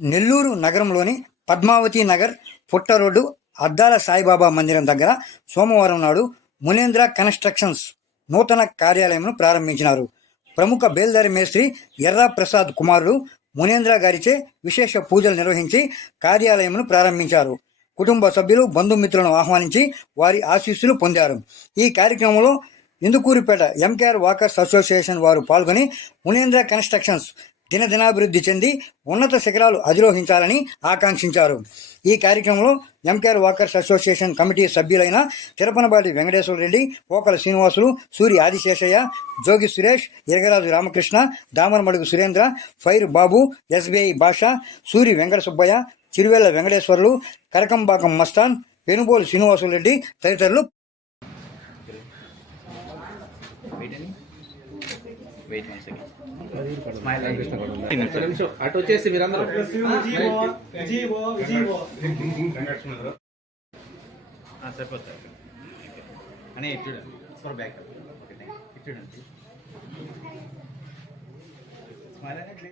నెల్లూరు నగరంలోని పద్మావతి నగర్ పుట్ట రోడ్డు అద్దాల సాయిబాబా మందిరం దగ్గర సోమవారం నాడు మునేంద్ర కన్స్ట్రక్షన్స్ నూతన కార్యాలయంను ప్రారంభించినారు. ప్రముఖ బేల్దారి మేస్త్రి ఎర్రా ప్రసాద్ కుమారుడు మునేంద్ర గారిచే విశేష పూజలు నిర్వహించి కార్యాలయంను ప్రారంభించారు. కుటుంబ సభ్యులు బంధుమిత్రులను ఆహ్వానించి వారి ఆశీస్సులు పొందారు. ఈ కార్యక్రమంలో ఇందుకూరిపేట ఎంకేఆర్ వాకర్స్ అసోసియేషన్ వారు పాల్గొని మునేంద్ర కన్స్ట్రక్షన్స్ దినదినాభివృద్ధి చెంది ఉన్నత శిఖరాలు అధిరోహించాలని ఆకాంక్షించారు. ఈ కార్యక్రమంలో ఎంకేఆర్ వాకర్స్ అసోసియేషన్ కమిటీ సభ్యులైన తిరుపనబాటి వెంకటేశ్వర రెడ్డి పోకల శ్రీనివాసులు సూరి ఆదిశేషయ్య జోగి సురేష్ ఇరగరాజు రామకృష్ణ దామరమడుగు సురేంద్ర ఫైర్ బాబు ఎస్బీఐ భాష సూరి వెంకట సుబ్బయ్య చిరువెల్ల వెంకటేశ్వర్లు కరకంబాకం మస్తాన్ పెనుబోలు శ్రీనివాసులు రెడ్డి తదితరులు వెయిట్ అని వన్ సెకండ్ అటు వచ్చేసి మీరందరూ. సరిపోతుంది అని చూడండి. ఫర్ బ్యాక్ ఓకే థ్యాంక్ చూడండి. స్మైల్ అనేది